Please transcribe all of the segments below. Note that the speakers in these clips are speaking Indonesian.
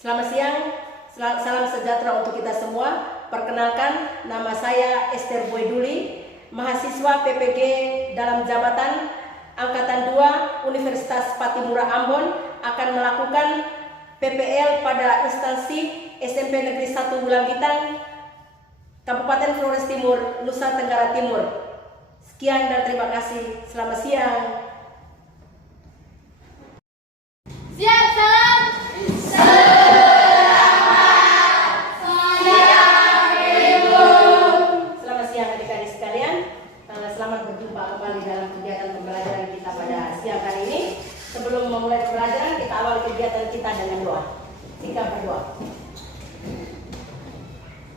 Selamat siang, salam sejahtera untuk kita semua. Perkenalkan, nama saya Esther Boyduli, mahasiswa PPG dalam jabatan Angkatan 2 Universitas Patimura Ambon, akan melakukan PPL pada instansi SMP Negeri 1 Bulangitang, Kabupaten Flores Timur, Nusa Tenggara Timur. Sekian dan terima kasih. Selamat siang. Siap, salam. Selamat siang adik-adik sekalian. Selamat berjumpa kembali dalam kegiatan pembelajaran kita pada siang hari ini. Sebelum memulai pembelajaran, kita awali kegiatan kita dengan doa. Singkat berdoa.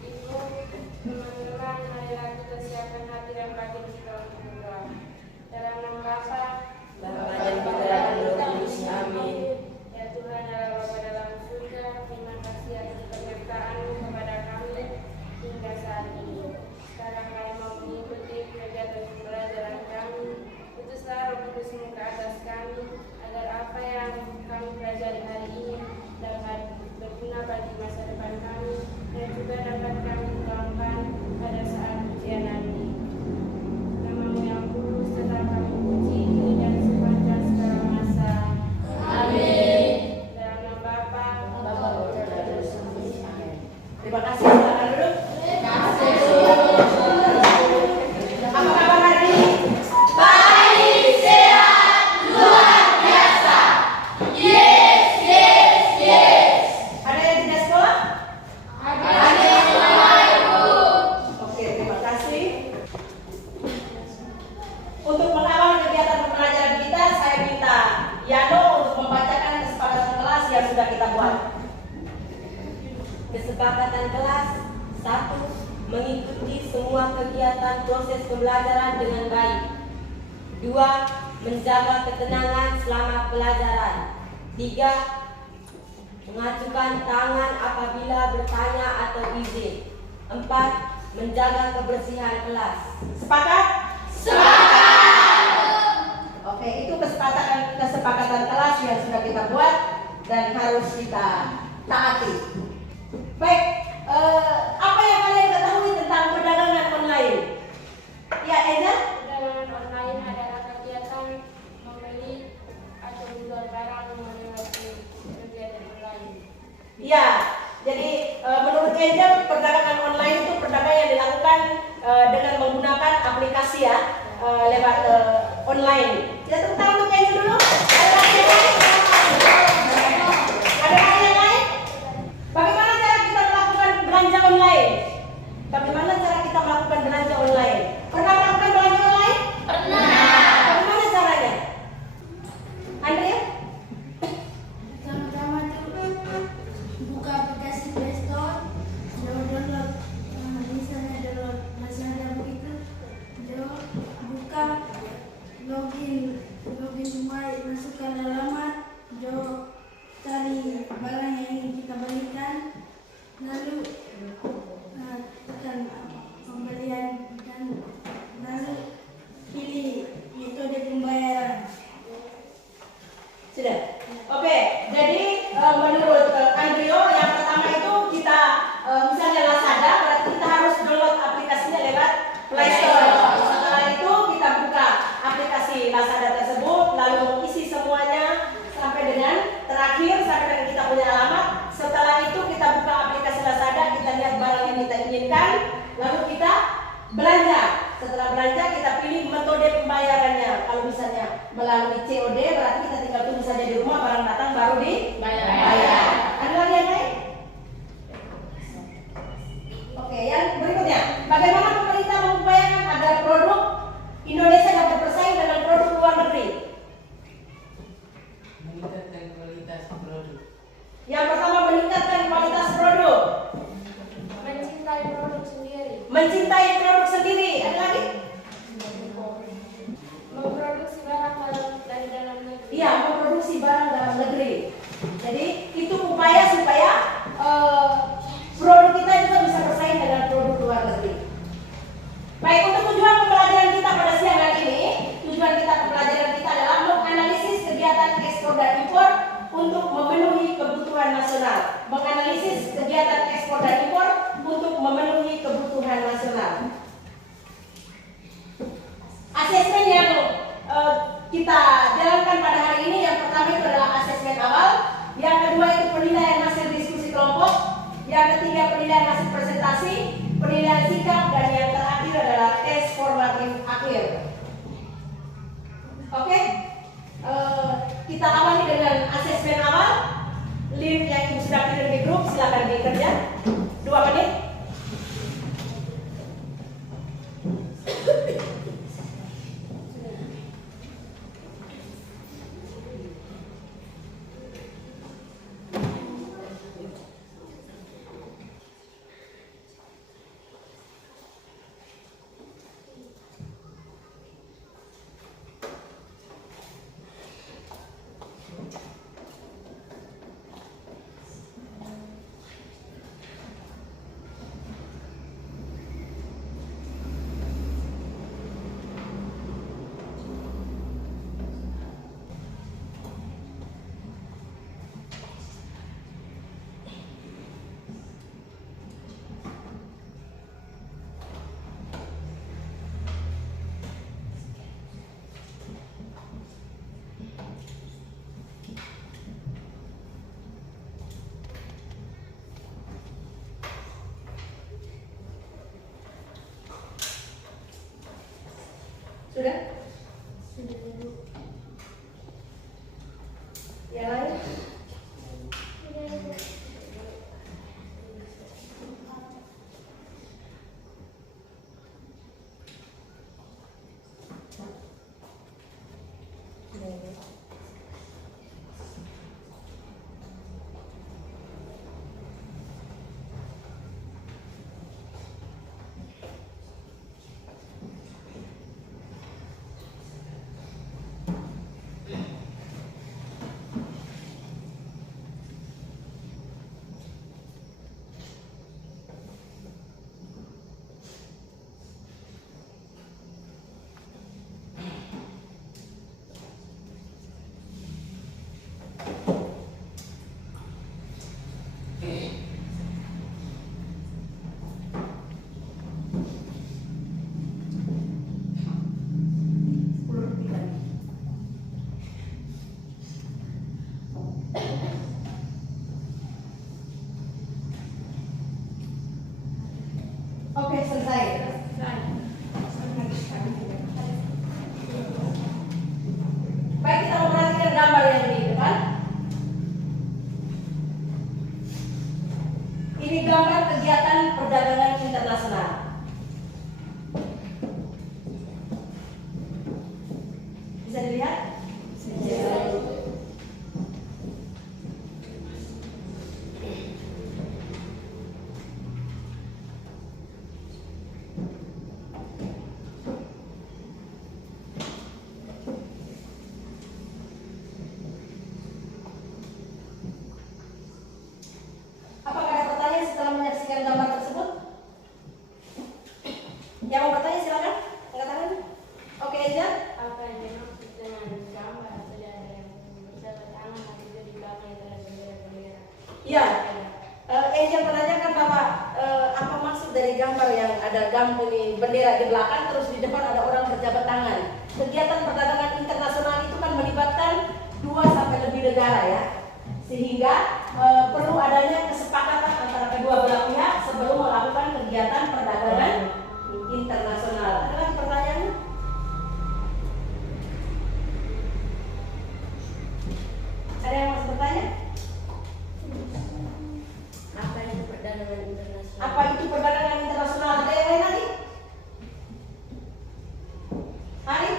Ibu, teman-teman, marilah kita siapkan hati dan batin kita untuk berdoa. Dalam nama Bapa, Bapa dan Putra dan Roh Kudus. Amin. Ya Tuhan Allah Bapa dalam surga, terima kasih atas penyertaan-Mu kepada kami hingga saat ini. Sekarang kami mau mengikuti kegiatan pembelajaran kami. Utuslah Roh Kudus-Mu ke atas kami, agar apa yang kami pelajari hari ini dapat berguna bagi masa depan kami dan juga dapat kami tuangkan pada saat ujian nanti. Nama-Mu yang kudus tetap kami puji kini dan sepanjang segala masa. Amin. Dalam nama Bapa, Bapa, Putra dan Roh Kudus. Amin. Terima kasih. Silakan duduk. Apa kabar hari ini? baik, sehat, luar biasa. Yes, yes, yes. Ada yang tidak sekolah? Ada sekolah, Ibu. Oke, terima kasih. Untuk mengawal kegiatan pembelajaran kita, saya minta Yano untuk membacakan kesepakatan kelas yang sudah kita buat. Kesepakatan kelas 1. Mengikuti semua kegiatan proses pembelajaran dengan baik. 2. Menjaga ketenangan selama pelajaran. 3. Mengacukan tangan apabila bertanya atau izin. 4. Menjaga kebersihan kelas. Sepakat? Sepakat. Oke, itu kesepakatan kelas yang sudah kita buat dan harus kita taati. Baik, apa yang kalian ketahui tentang perdagangan online? Ya, Eza? Perdagangan online adalah kegiatan membeli atau menjual barang melalui kegiatan online. Ya, jadi menurut Angel, perdagangan online itu perdagangan yang dilakukan dengan menggunakan aplikasi ya, lewat online. Kita tepuk tangan untuk Angel dulu. Ada lagi yang lain? Ada lagi yang lain? Bagaimana cara kita melakukan belanja online? Bagaimana cara kita melakukan belanja online? Pernah melakukan belanja online? Pernah. Bagaimana caranya? Andrea? Pertama-tama tuh buka aplikasi Play Store, download, misalnya download masih ada begitu, buka login masukkan alamat, cari barang yang ingin kita belikan, lalu tekan pembelian dan lalu pilih metode pembayaran. Sudah. Oke, jadi menurut Andrio yang pertama itu kita misalnya Lazada, berarti kita harus download aplikasinya lewat Play Store. Setelah itu kita buka aplikasi Lazada tersebut, lalu isi semuanya sampai dengan terakhir sampai dengan kita punya alamat. Setelah itu kita buka aplikasi Lazada, kita lihat barang yang kita inginkan, lalu kita belanja. Setelah belanja kita pilih metode pembayarannya. Kalau misalnya melalui COD, berarti kita tinggal tunggu saja di rumah, barang datang baru dibayar. Ada lagi yang lain? Oke, yang berikutnya, bagaimana pemerintah mengupayakan agar produk Indonesia dapat bersaing dengan produk luar negeri? Meningkatkan kualitas produk. Yang pertama, meningkatkan kualitas produk. Mencintai produk sendiri. Mencintai produk sendiri. Ada lagi? Memproduksi barang dari dalam negeri. Iya, memproduksi barang dalam negeri. Jadi penilaian hasil presentasi, penilaian sikap, dan yang terakhir adalah tes formatif akhir. Oke, kita awali dengan asesmen awal. Link yang ibu sudah kirim di grup, silakan dikerja 2 menit. Sudah? Yang lain? Oke, selesai. Baik, kita memperhatikan gambar yang di depan. Ini gambar kegiatan perdagangan internasional. Bisa dilihat? Apakah ada pertanyaan setelah menyaksikan gambar tersebut? Yang mau bertanya silakan, angkat tangan. Oke, Eza. Apa yang dimaksud dengan gambar? Tidak ada yang bertanda tangan atau di belakang itu ada bendera-bendera. Ya, Angel menanyakan bahwa apa maksud dari gambar yang ada ini bendera di belakang, terus di depan ada orang berjabat tangan. Kegiatan perdagangan internasional itu kan melibatkan 2 sampai lebih negara ya, sehingga perlu adanya kesepakatan antara kedua belah pihak sebelum melakukan kegiatan perdagangan internasional. Ada lagi pertanyaan? Ada yang masih bertanya? Apa itu perdagangan internasional? Apa itu perdagangan internasional? Ada yang lain lagi? Hari?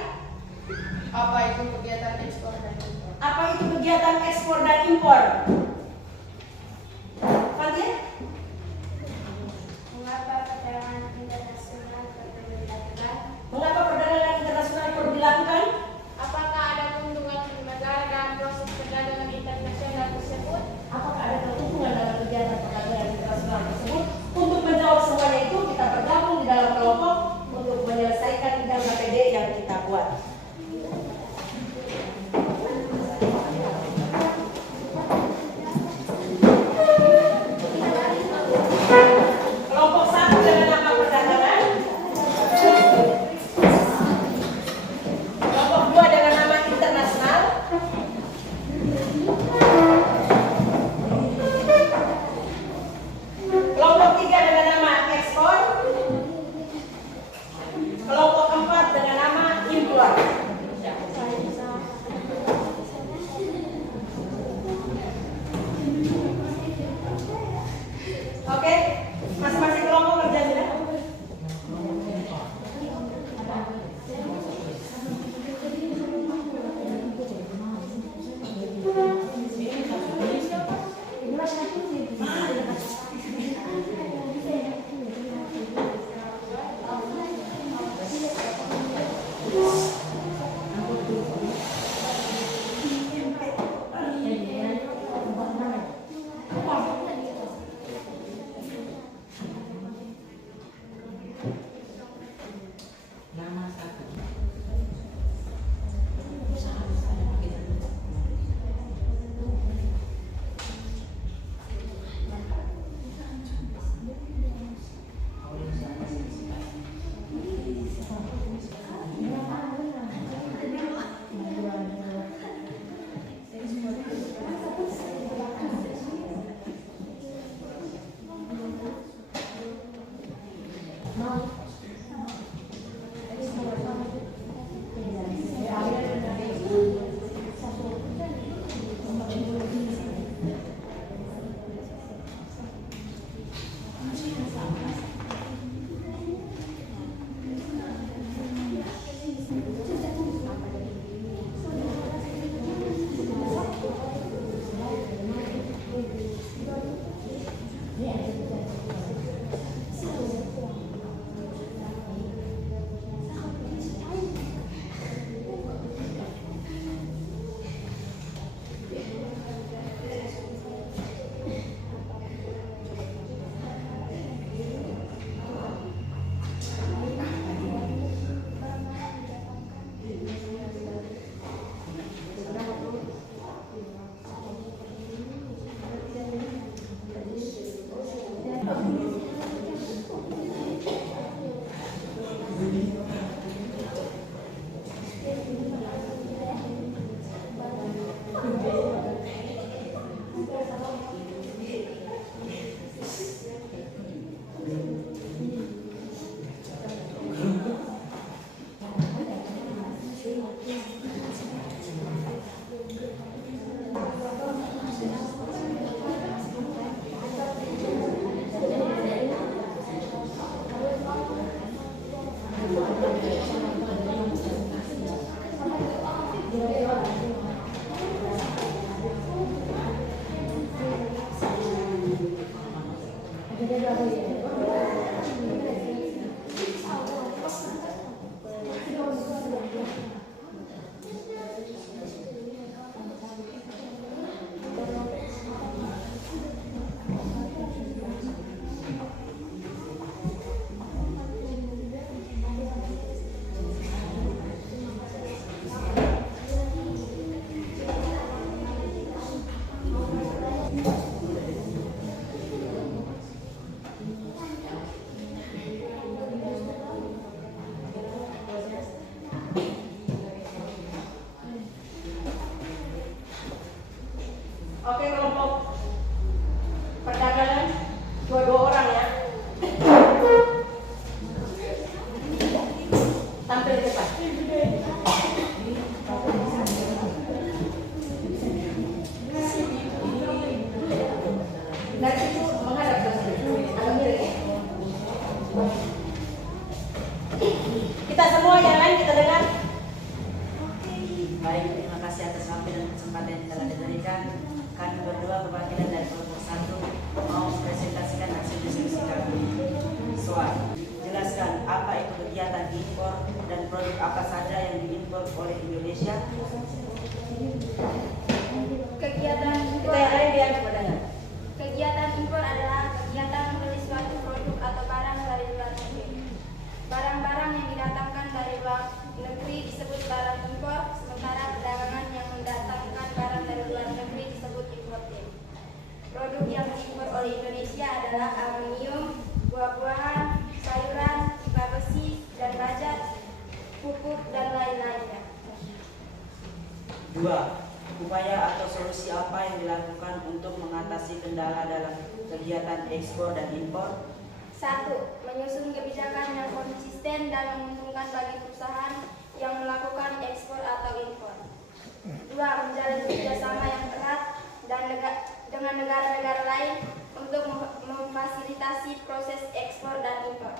Apa itu kegiatan ekspor dan impor? Apa itu kegiatan ekspor dan impor? Fatia? Oke, masing-masing kelompok kerja sudah. Nama satu. Oke, kelompok perdagangan dua orang ya. Tampil di depan. Dari situ menghadap ke sini. Agak miring ya. Kita semua yang lain kita dengar. Baik, terima kasih atas waktu dan kesempatan yang telah diberikan. Kami berdua perwakilan dari kelompok 1 mau presentasikan hasil diskusi kami. Soal, jelaskan apa itu kegiatan impor dan produk apa saja yang diimpor oleh Indonesia. Kegiatan Kita impor, yang lain biar coba dengar. kegiatan impor adalah kegiatan membeli suatu produk atau barang dari luar negeri. Barang-barang yang didatangkan dari luar negeri disebut barang impor, sementara perdagangan yang mendatangkan barang dari luar negeri disebut importir. Produk yang diimpor oleh Indonesia adalah aluminium, buah-buahan, sayuran, pipa besi, dan baja, pupuk, dan lain-lainnya. 2. Upaya atau solusi apa yang dilakukan untuk mengatasi kendala dalam kegiatan ekspor dan impor? 1. Menyusun kebijakan yang konsisten dan menguntungkan bagi perusahaan yang melakukan ekspor atau impor. 2. Menjalin kerjasama yang erat dan dengan negara-negara lain untuk memfasilitasi proses ekspor dan impor.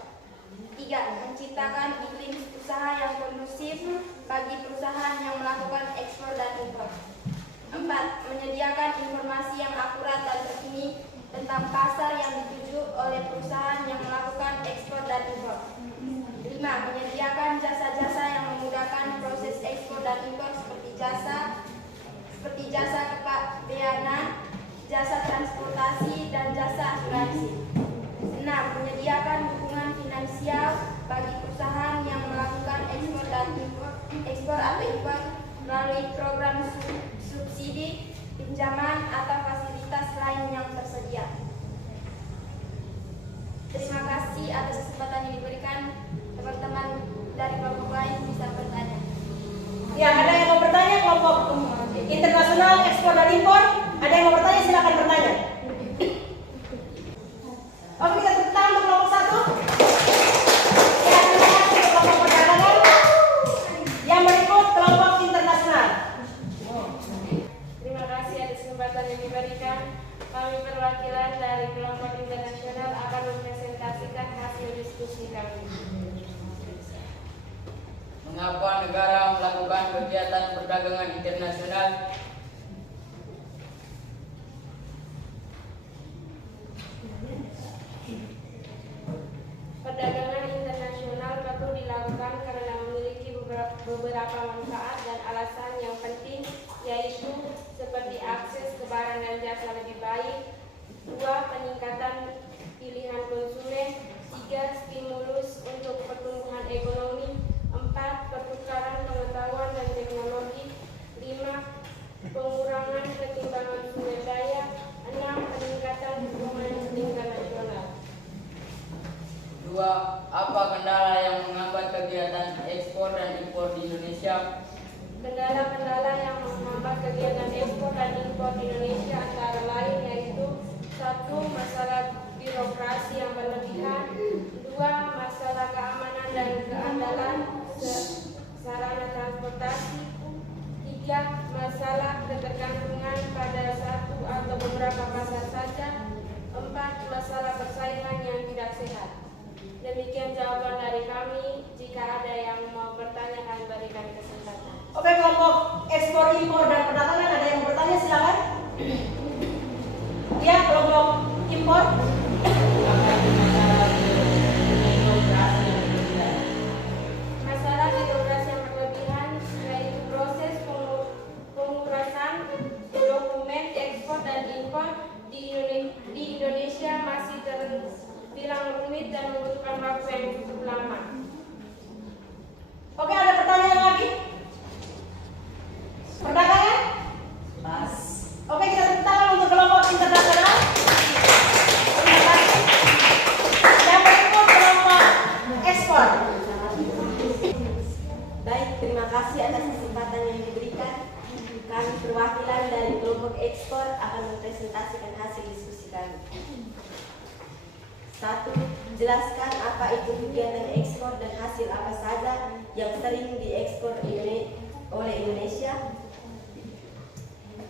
3. Menciptakan iklim usaha yang kondusif bagi perusahaan yang melakukan ekspor dan impor. 4. Menyediakan informasi yang akurat dan terkini tentang pasar yang dituju oleh perusahaan yang melakukan ekspor dan impor. 5. Menyediakan jasa-jasa yang memudahkan proses ekspor dan impor seperti jasa kepabeanan, jasa transportasi, dan jasa asuransi. 6. Menyediakan dukungan finansial bagi perusahaan yang melakukan ekspor atau impor melalui program subsidi, pinjaman, atau fasilitas lain yang tersedia. Terima kasih atas kesempatan yang diberikan. Teman-teman dari kelompok lain bisa bertanya. Ya, ada yang mau bertanya kelompok internasional ekspor dan impor? Ada yang mau bertanya, silakan bertanya. Oke, kita tepuk tangan untuk kelompok 1. Ya, terima kasih untuk kelompok perdagangan. Yang berikut kelompok internasional. Terima kasih atas kesempatan yang diberikan. Kami perwakilan dari kelompok internasional akan mempresentasikan hasil diskusi kami. Mengapa negara melakukan kegiatan perdagangan internasional? Perdagangan internasional perlu dilakukan karena memiliki beberapa manfaat dan alasan yang penting, yaitu seperti akses ke barang dan jasa lebih baik, 2. Peningkatan pilihan konsumen, 3. Stimulus untuk pertumbuhan ekonomi, 4. Pertukaran pengetahuan dan teknologi, 5. Pengurangan ketimpangan sumber daya, 6. Peningkatan hubungan internasional. 2. Apa kendala yang menghambat kegiatan ekspor dan impor di Indonesia? Kendala-kendala yang menghambat kegiatan ekspor dan impor di Indonesia antara lain yaitu 1. Masalah birokrasi yang berlebihan, 2. Masalah keamanan dan keandalan sarana transportasi, 3. Masalah ketergantungan pada satu atau beberapa pasar saja, 4. Masalah persaingan yang tidak sehat. Demikian jawaban dari kami. Jika ada yang mau bertanya, kami berikan kesempatan. Oke, kelompok ekspor, impor, dan perdagangan, ada yang mau bertanya, silakan. Ya, kelompok impor. Masalah birokrasi yang berlebihan yaitu proses pengurasan dokumen ekspor dan impor di Indonesia masih terbilang rumit dan membutuhkan waktu yang cukup lama. Oke, ada pertanyaan lagi? Perdagangan? Pas. Oke, kita tepuk tangan untuk kelompok internasional. Terima kasih. Yang berikut kelompok ekspor. Baik, terima kasih atas kesempatan yang diberikan. Kami perwakilan dari kelompok ekspor akan mempresentasikan hasil diskusi kami. 1. Jelaskan apa itu kegiatan ekspor dan hasil apa saja yang sering diekspor oleh Indonesia.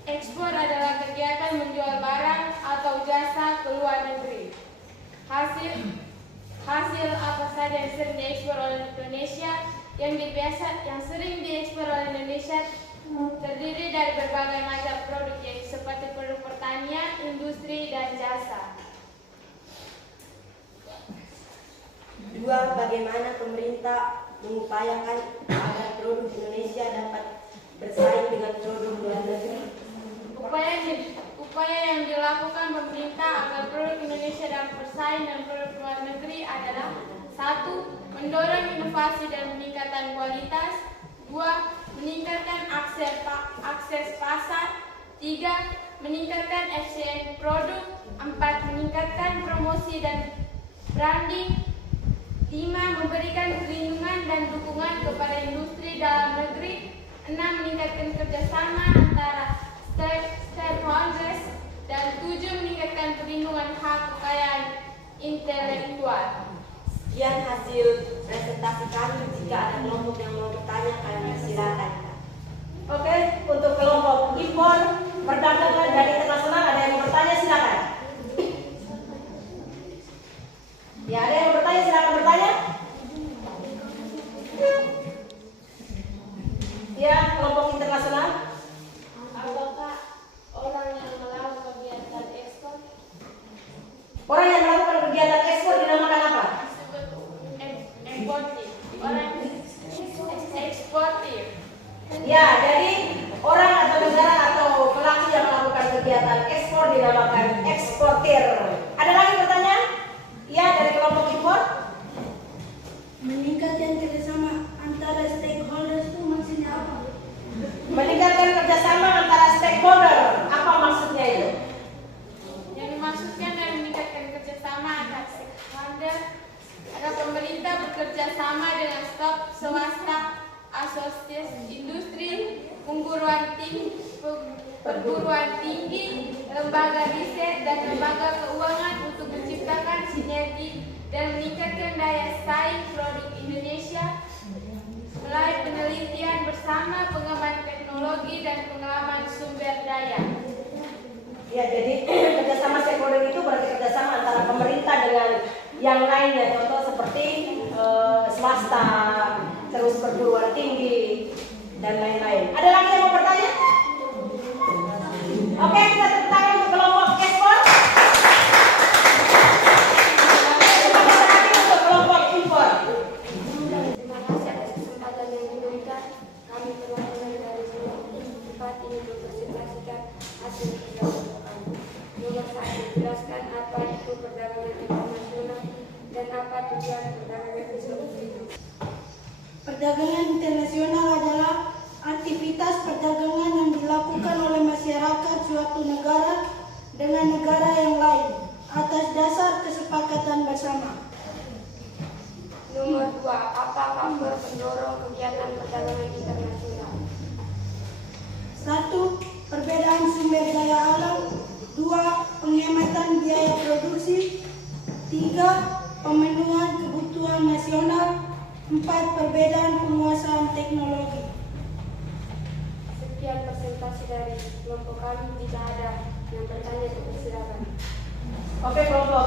Ekspor adalah kegiatan menjual barang atau jasa ke luar negeri. Hasil apa saja yang sering diekspor oleh Indonesia yang sering diekspor oleh Indonesia terdiri dari berbagai macam produk yaitu seperti produk pertanian, industri, dan jasa. 2. Bagaimana pemerintah mengupayakan agar produk Indonesia dapat bersaing dengan produk luar negeri. Upaya yang dilakukan pemerintah agar produk Indonesia dapat bersaing dengan produk luar negeri adalah 1. Mendorong inovasi dan peningkatan kualitas, 2. Meningkatkan akses pasar, 3. Meningkatkan efisiensi produk, 4. Meningkatkan promosi dan branding, 5. Memberikan perlindungan dan dukungan kepada industri dalam negeri, 6. Meningkatkan kerjasama antara stakeholders, dan 7. Meningkatkan perlindungan hak kekayaan intelektual. Sekian hasil presentasi kami. Jika ada kelompok yang mau bertanya, kami silakan. Oke, untuk kelompok impor, perdagangan, dan internasional, ada yang mau bertanya, silakan. kegiatan ekspor dinamakan apa? Eksportir. Orang eksportir. Ya, jadi orang atau negara atau pelaku yang melakukan kegiatan ekspor dinamakan eksportir. Ada lagi pertanyaan? Ya, dari kelompok impor. Meningkatkan kerjasama antara stakeholders itu maksudnya apa? Meningkatkan kerjasama antara stakeholder. Apa maksudnya itu? Yang dimaksudkan dengan meningkatkan kerjasama antara stakeholder adalah pemerintah bekerja sama dengan staf swasta, asosiasi industri, perguruan tinggi, lembaga riset dan lembaga keuangan untuk menciptakan sinergi dan meningkatkan daya saing produk Indonesia melalui penelitian bersama, pengembangan teknologi dan pengalaman sumber daya. Ya, jadi kerjasama stakeholder itu berarti kerjasama antara pemerintah dengan yang lainnya, contoh seperti swasta, terus perguruan tinggi dan lain-lain. Ada lagi yang mau bertanya? Oke, kita tepuk tangan untuk kelompok ekspor. Tepuk tangan untuk kelompok impor. Terima kasih atas kesempatan yang diberikan. Kami perwakilan dari tempat ini mempresentasikan hasil kerjasama kami. Nomor 1, jelaskan apa itu perdagangan internasional dan apa tujuan perdagangan internasional. Perdagangan internasional adalah aktivitas perdagangan yang dilakukan oleh masyarakat suatu negara dengan negara yang lain atas dasar kesepakatan bersama. Nomor 2, apa faktor pendorong kegiatan perdagangan internasional? 1. Perbedaan sumber daya alam. 2. Penghematan biaya produksi. 3. Pemenuhan kebutuhan nasional. 4. Perbedaan penguasaan teknologi. Sekian presentasi dari kelompok kami. Jika ada yang bertanya, silakan. Oke, kelompok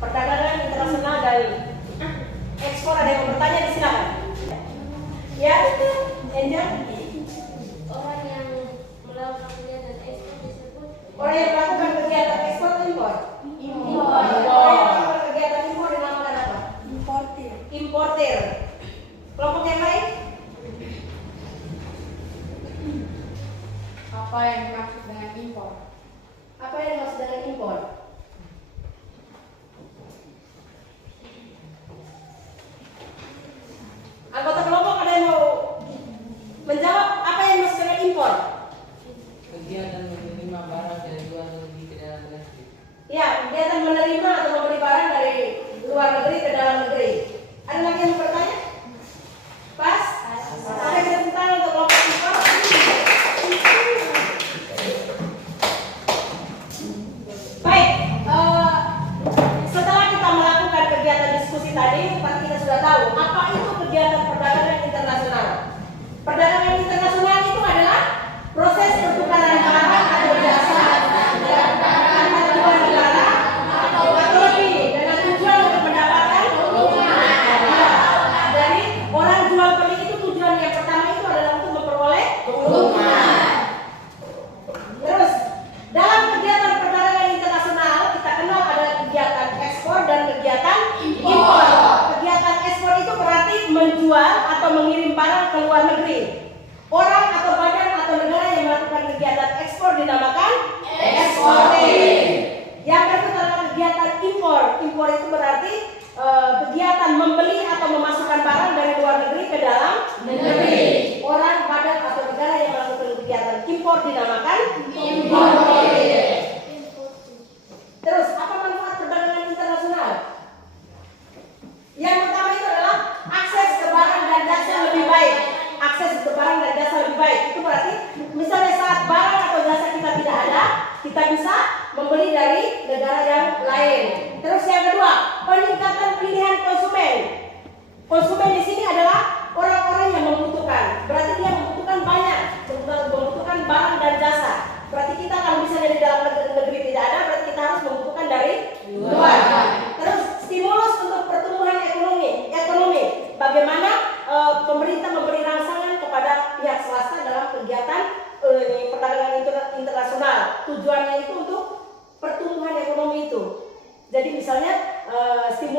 perdagangan internasional dan ekspor, ada yang mau bertanya, silakan. Ya, Angel. Orang yang melakukan kegiatan ekspor disebut Orang yang melakukan kegiatan ekspor atau impor? Impor. Orang yang melakukan kegiatan impor dinamakan apa? Importir. Importir. Kelompok yang lain? Apa yang dimaksud dengan impor? Apa yang dimaksud dengan impor? Anggota kelompok ada yang mau menjawab apa yang dimaksud dengan impor? Kegiatan menerima barang dari luar negeri ke dalam negeri. Ya, kegiatan menerima atau membeli barang dari luar negeri ke dalam negeri. Ada lagi yang bertanya? Pas? Ada yang tentang untuk kelompok impor? Baik, setelah kita melakukan kegiatan diskusi tadi, pasti kita sudah tahu apa itu kegiatan perdagangan internasional. Perdagangan internasional itu adalah proses pertukaran barang atau jasa antara dua negara atau lebih dengan tujuan untuk mendapatkan keuntungan. Dari orang jual beli itu tujuan yang pertama itu adalah untuk memperoleh keuntungan. Terus dalam kegiatan perdagangan internasional kita kenal ada kegiatan ekspor dan kegiatan impor. Kegiatan ekspor itu berarti menjual atau mengirim barang ke luar negeri. Orang atau badan atau negara yang melakukan kegiatan ekspor dinamakan eksportir. Yang kedua adalah kegiatan impor. Impor itu berarti kegiatan membeli atau memasukkan barang dari luar negeri ke dalam negeri. Orang, badan atau negara yang melakukan kegiatan impor dinamakan importir. Terus apa manfaat perdagangan internasional? Yang pertama itu adalah akses ke barang dan jasa lebih baik. Akses ke barang dan jasa lebih baik. Itu berarti misalnya saat barang atau jasa kita tidak ada, kita bisa membeli dari negara yang lain. Terus yang kedua, peningkatan pilihan konsumen. Konsumen di sini adalah orang-orang yang membutuhkan. Berarti dia membutuhkan banyak, membutuhkan barang dan jasa. Berarti kita kalau misalnya di dalam negeri tidak ada, berarti kita harus membutuhkan dari luar. Terus stimulus untuk pertumbuhan ekonomi. Bagaimana pemerintah memberi rangsangan kepada pihak swasta dalam kegiatan perdagangan internasional. Tujuannya itu untuk pertumbuhan ekonomi itu. Jadi misalnya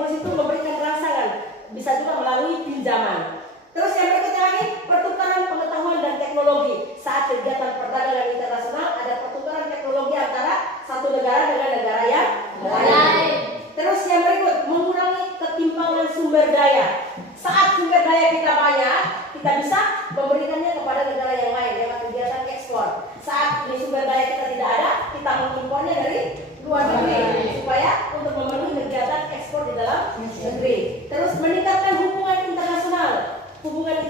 di situ memberikan rangsangan, bisa juga melalui pinjaman. Terus yang berikutnya lagi, pertukaran pengetahuan dan teknologi. Saat kegiatan perdagangan internasional ada pertukaran teknologi antara satu negara dengan negara yang lain. Terus yang berikut, mengurangi ketimpangan sumber daya. Saat sumber daya kita banyak, kita bisa memberikannya kepada negara yang lain lewat kegiatan ekspor. Saat ini sumber daya kita tidak ada, kita mengimpornya dari luar negeri supaya untuk memenuhi kegiatan ekspor di dalam negeri. Terus meningkatkan hubungan internasional. Hubungan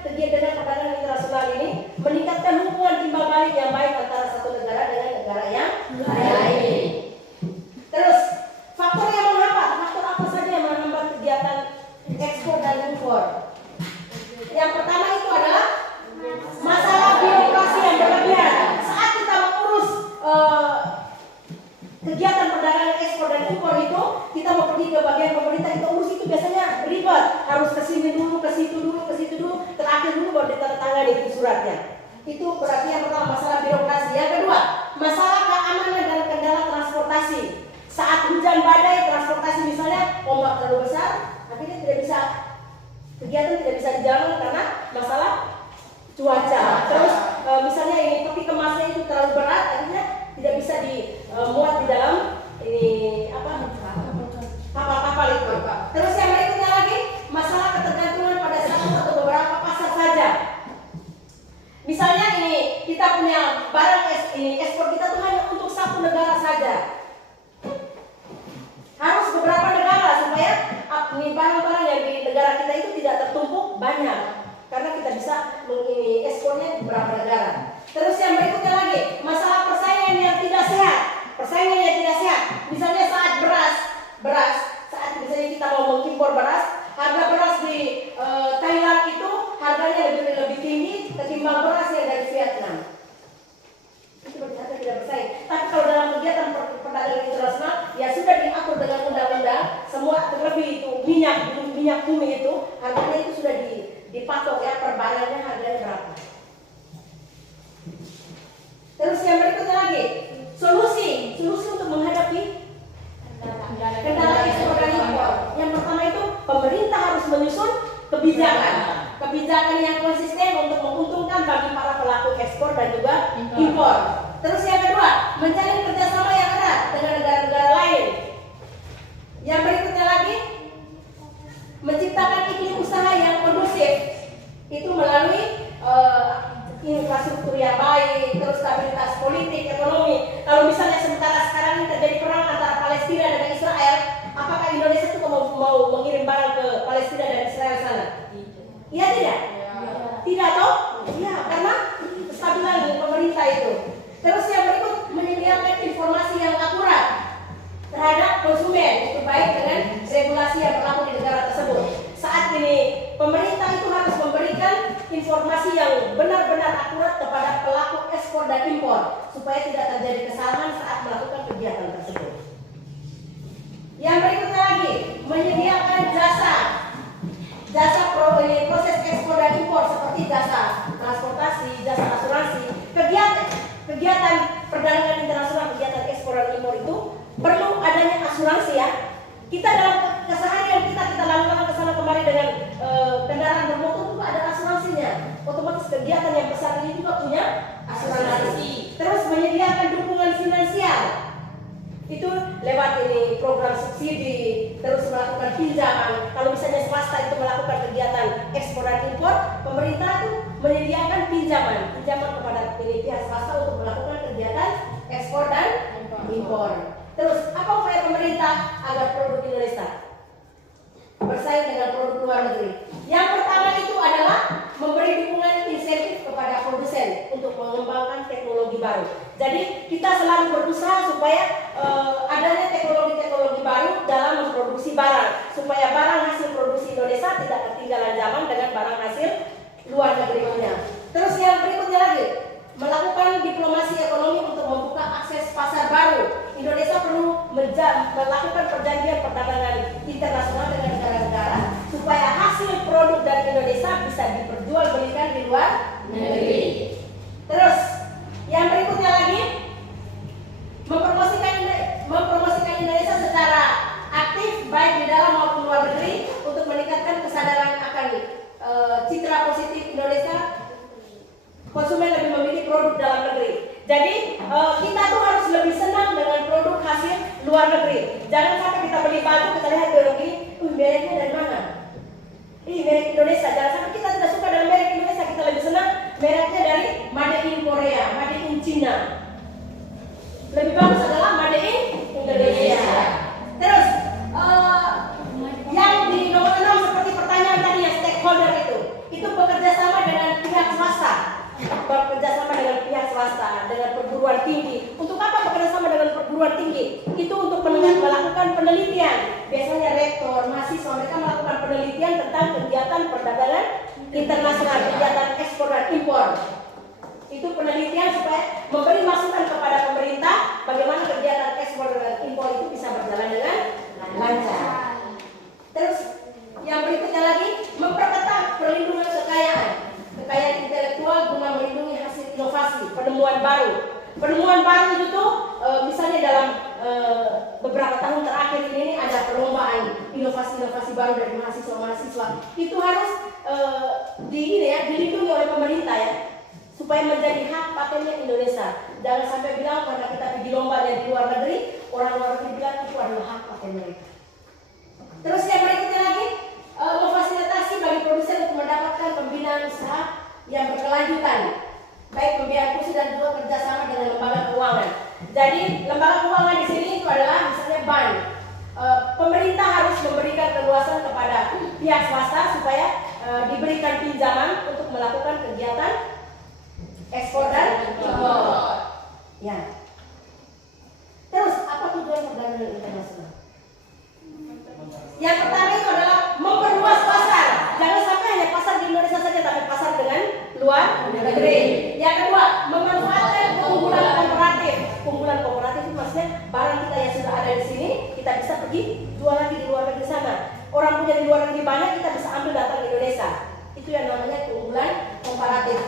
kegiatan dengan perdagangan internasional ini meningkatkan hubungan timbal balik yang baik antara satu negara dengan negara yang lain. Terus faktor yang menghambat, faktor apa saja yang menghambat kegiatan ekspor dan impor? Yang pertama itu adalah masalah birokrasi yang berlebihan. Saat kita mengurus kegiatan perdagangan ekspor dan impor itu, kita mau pergi ke bagian pemerintah, kita urus itu biasanya ribet, harus ke sini dulu, ke situ dulu, terakhir dulu baru ditandatangani itu suratnya. Itu berarti yang pertama masalah birokrasi. Yang kedua, masalah keamanan dan kendala transportasi. Saat hujan badai, transportasi misalnya ombak terlalu besar, akhirnya kegiatan tidak bisa dijalankan karena masalah cuaca. Terus misalnya ini peti kemasnya itu terlalu berat, akhirnya tidak bisa dimuat di dalam kapal-kapal itu. Terus yang berikutnya lagi, masalah ketergantungan pada satu atau beberapa pasar saja. Misalnya ini kita punya barang ekspor kita tuh hanya untuk satu negara saja. Harus beberapa negara supaya barang-barang yang di negara kita itu tidak tertumpuk banyak, karena kita bisa ekspornya di beberapa negara. Terus yang berikutnya lagi, masalah persaingan yang tidak sehat. Persaingan yang tidak sehat, misalnya saat beras, saat misalnya kita mau mengimpor beras, harga beras di Thailand itu harganya lebih tinggi ketimbang beras yang dari Vietnam. Itu berarti harga tidak bersaing. Tapi kalau dalam kegiatan perdagangan internasional, ya sudah diatur dengan undang-undang, semua terlebih itu minyak bumi itu harganya itu sudah dipatok ya, per barangnya harganya berapa. Terus yang berikutnya lagi, solusi untuk menghadapi kendala ekspor dan impor. Yang pertama itu pemerintah harus menyusun kebijakan yang konsisten untuk menguntungkan bagi para pelaku ekspor dan juga impor. Terus yang kedua, menjalin kerjasama yang erat dengan negara-negara lain. Yang berikutnya lagi, menciptakan iklim usaha yang kondusif. Itu melalui infrastruktur yang baik, terus stabilitas politik, ekonomi. Kalau misalnya sementara sekarang ini terjadi perang antara Palestina dengan Israel, apakah Indonesia itu mau mengirim barang ke Palestina dan Israel sana? Iya tidak? Tidak toh? Iya, karena kestabilan pemerintah itu. Terus yang berikut, menyediakan informasi yang akurat terhadap konsumen, itu baik dengan regulasi yang berlaku di negara tersebut. Saat ini pemerintah itu harus memberikan informasi yang benar-benar akurat kepada pelaku ekspor dan impor supaya tidak terjadi kesalahan saat melakukan kegiatan tersebut. Yang berikutnya lagi, menyediakan jasa proses ekspor dan impor seperti jasa transportasi, jasa asuransi. Kegiatan perdagangan internasional, kegiatan ekspor dan impor itu perlu adanya asuransi ya. Kita dalam keseharian kita lakukan kesana kemari dengan kendaraan bermotor juga ada asuransinya. Otomatis kegiatan yang besar ini juga punya asuransi. Terus menyediakan dukungan finansial. Itu lewat program subsidi, terus melakukan pinjaman. Kalau misalnya swasta itu melakukan kegiatan ekspor dan impor, pemerintah itu menyediakan pinjaman kepada pihak swasta untuk melakukan kegiatan ekspor dan impor. Terus apa upaya pemerintah agar produk Indonesia bersaing dengan produk luar negeri? Yang pertama itu adalah memberi dukungan insentif kepada produsen untuk mengembangkan teknologi baru. Jadi kita selalu berusaha supaya adanya teknologi baru dalam memproduksi barang, supaya barang hasil produksi Indonesia tidak ketinggalan zaman dengan barang hasil luar negeri punya. Terus yang berikutnya lagi, melakukan diplomasi ekonomi untuk membuka akses pasar baru. Indonesia perlu melakukan perjanjian perdagangan internasional dengan negara-negara supaya hasil produk dari Indonesia bisa diperjualbelikan di luar negeri. Terus yang berikutnya lagi, mempromosikan Indonesia secara aktif baik di luar negeri. Jangan sampai kita beli baju, kita lihat biologi, mereknya dari mana? Merek Indonesia. Jangan sampai kita tidak suka dengan merek Indonesia, kita lebih senang mereknya dari Made in Korea, Made in China. Lebih bagus adalah Made in Indonesia. Terus yang di nomor 6 seperti pertanyaan tadi ya, stakeholder itu bekerja sama dengan pihak swasta. Bekerja sama dengan pihak swasta, dengan perguruan tinggi. Untuk apa bekerja sama dengan perguruan tinggi? Itu untuk melakukan penelitian. Biasanya rektor, mahasiswa mereka melakukan penelitian tentang kegiatan perdagangan internasional, kegiatan ekspor dan impor. Itu penelitian supaya memberi masukan kepada pemerintah bagaimana kegiatan ekspor dan impor itu bisa berjalan dengan lancar. Terus yang berikutnya lagi, memperketat perlindungan kekayaan intelektual guna melindungi hasil inovasi, penemuan baru. Penemuan baru itu tuh misalnya dalam beberapa tahun terakhir ini ada perlombaan inovasi-inovasi baru dari mahasiswa-mahasiswa. Itu harus dilindungi oleh pemerintah ya, supaya menjadi hak patennya Indonesia. Jangan sampai bilang karena kita pergi lomba di luar negeri, orang luar negeri bilang itu adalah hak paten mereka. Terus yang berikutnya lagi, memfasilitasi bagi produsen untuk mendapatkan pembinaan usaha yang berkelanjutan, baik pembiayaan khusus dan juga kerjasama dengan lembaga keuangan. Jadi lembaga keuangan di sini itu adalah misalnya bank. Pemerintah harus memberikan keluasan kepada pihak swasta supaya diberikan pinjaman untuk melakukan kegiatan ekspor dan impor. Ya. Terus apa tujuan perdagangan internasional? Yang pertama itu adalah memperluas pasar. Jangan sampai hanya pasar di Indonesia saja, tapi pasar dengan luar negeri. Yang kedua, memanfaatkan keunggulan komparatif. Keunggulan komparatif itu maksudnya barang kita yang sudah ada di sini, kita bisa pergi jual lagi di luar negeri sana. Orang punya di luar negeri banyak, kita bisa ambil datang ke Indonesia. Itu yang namanya keunggulan komparatif.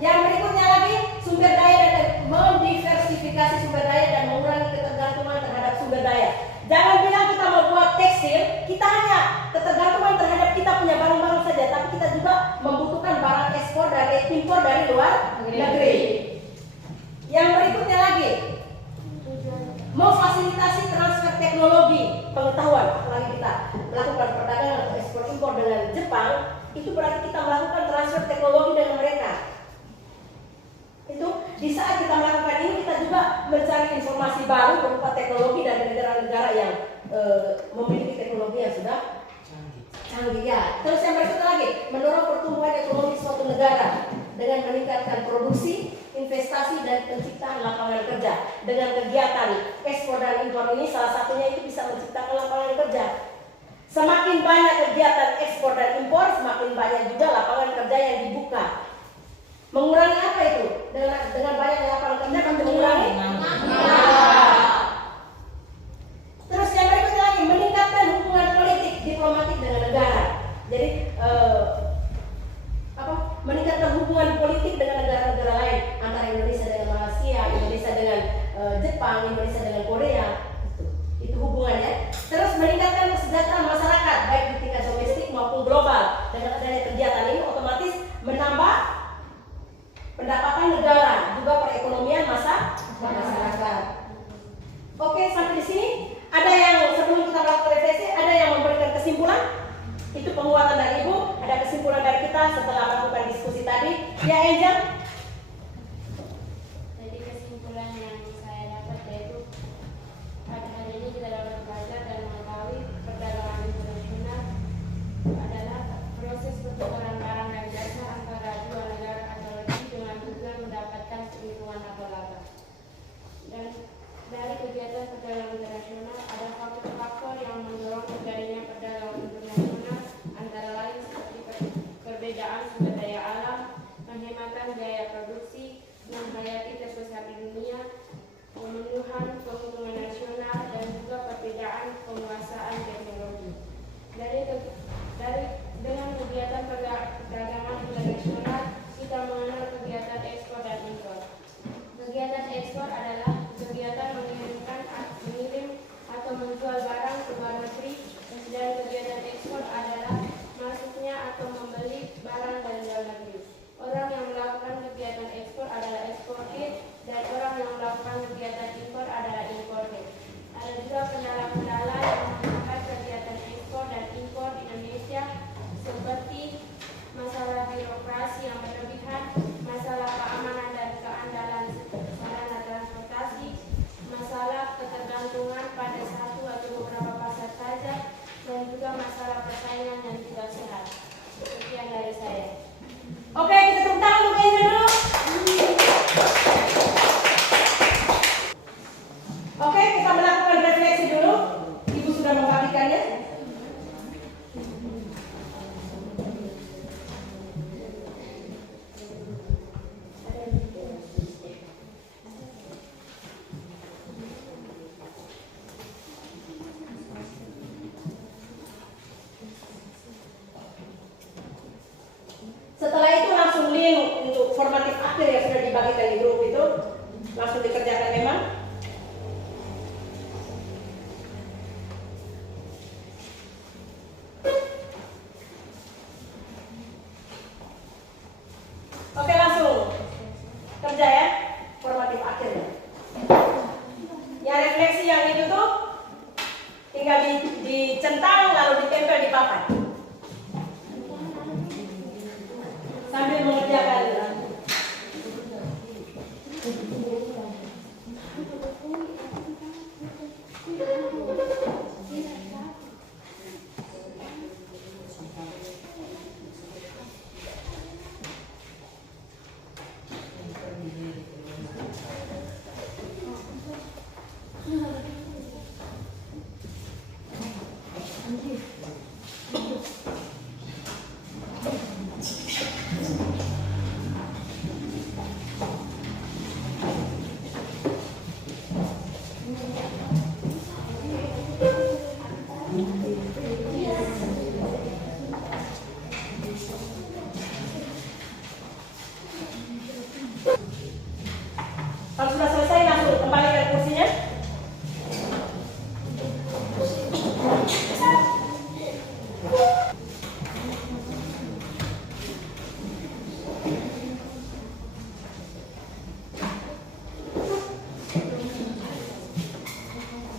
Yang berikutnya lagi, sumber daya dan mendiversifikasi sumber daya dan mengurangi ketergantungan terhadap sumber daya. Jangan bilang kita mau buat tekstil, kita hanya ketergantungan terhadap kita punya barang-barang saja, tapi kita juga membutuhkan barang ekspor dan impor dari luar negeri. Yang berikutnya lagi, memfasilitasi transfer teknologi pengetahuan. Apalagi kita melakukan perdagangan atau ekspor impor dengan Jepang, itu berarti kita melakukan transfer teknologi dengan mereka. Itu di saat kita melakukan ini, kita juga mencari informasi baru berupa teknologi dari negara-negara yang memiliki teknologi yang sudah canggih ya. Terus yang berikutnya lagi, mendorong pertumbuhan ekonomi suatu negara dengan meningkatkan produksi, investasi dan penciptaan lapangan kerja. Dengan kegiatan ekspor dan impor ini, salah satunya itu bisa menciptakan lapangan kerja. Semakin banyak kegiatan ekspor dan impor, semakin banyak juga lapangan kerja yang dibuka. Mengurangi apa itu? Dengan banyaknya lapangan kerja kan mengurangi. Terus yang berikutnya lagi, meningkatkan hubungan politik diplomatik dengan negara. Jadi meningkatkan hubungan politik dengan negara-negara lain, antara Indonesia dengan Malaysia, Indonesia dengan Jepang, Indonesia dengan Korea. Itu hubungannya. Terus meningkatkan kesejahteraan masyarakat baik di tingkat domestik maupun global. Dengan adanya kegiatan ini otomatis menambah pendapatan negara, juga perekonomian masyarakat. Oke, sampai di sini ada yang sebelum kita melakukan refleksi, ada yang memberikan kesimpulan. Itu penguatan dari Ibu, ada kesimpulan dari kita setelah melakukan diskusi tadi. Ya, Angel. Jadi kesimpulan yang saya dapat yaitu pada hari ini kita dapat belajar dan mengetahui perdagangan internasional adalah proses pertukaran barang dan jasa antara dua negara atau lebih dengan tujuan mendapatkan keuntungan atau laba. Dan dari kegiatan perdagangan internasional ada faktor-faktor yang mendorong terjadinya perdagangan internasional, antara lain seperti perbedaan sumber daya alam, penghematan biaya produksi, menghayati terpusat dunia, pemenuhan keuntungan nasional, dan juga perbedaan penguasaan teknologi. Dengan kegiatan perdagangan internasional, kita mengenal kegiatan ekspor dan impor. Kegiatan ekspor adalah kegiatan mengirim atau dibagikan di grup itu langsung dikerjakan memang. Oke, langsung kerja ya, formatif akhirnya. Yang refleksi yang itu tuh tinggal dicentang lalu ditempel di papan sambil mengerjakan. Kalau sudah selesai langsung kembali ke kursinya.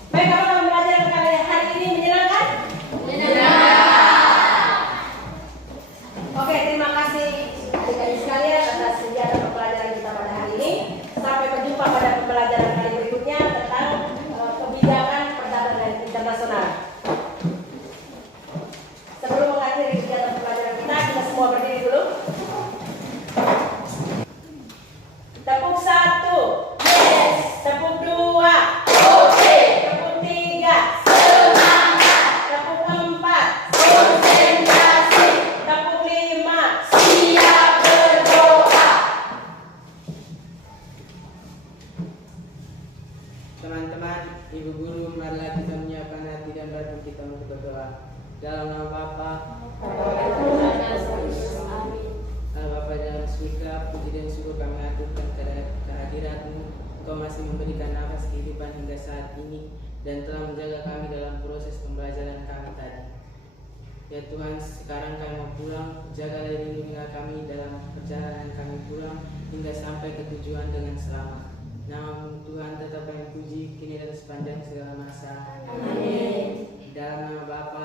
Baik, kamu belajar kali hari ini menyenangkan? Oke, terima kasih adik-adik sekalian atas kegiatan pembelajaran kita pada hari ini. Sampai berjumpa pada pembelajaran kali berikutnya tentang kebijakan perdagangan internasional. Sebelum mengakhiri kegiatan pembelajaran kita semua berdiri dulu. Tepuk 1. Yes. Tepuk 2. Oke. Tepuk 3. Semangat. Tepuk 4. Konsentrasi. Tepuk 5. Siap berdoa. Teman-teman, Ibu Guru, marilah kita menyiapkan hati dan batin kita untuk berdoa. Dalam nama Bapa, dalam Bapa dalam surga, puji dan syukur kami aturkan kehadirat-Mu. Engkau masih memberikan nafas kehidupan hingga saat ini dan telah menjaga kami dalam proses pembelajaran kami tadi. Ya Tuhan, sekarang kami mau pulang, jaga dan lindungilah kami dalam perjalanan kami pulang hingga sampai ke tujuan dengan selamat. Nama Tuhan tetap kami puji kini dan sepanjang segala masa. Amin. Dalam nama Bapa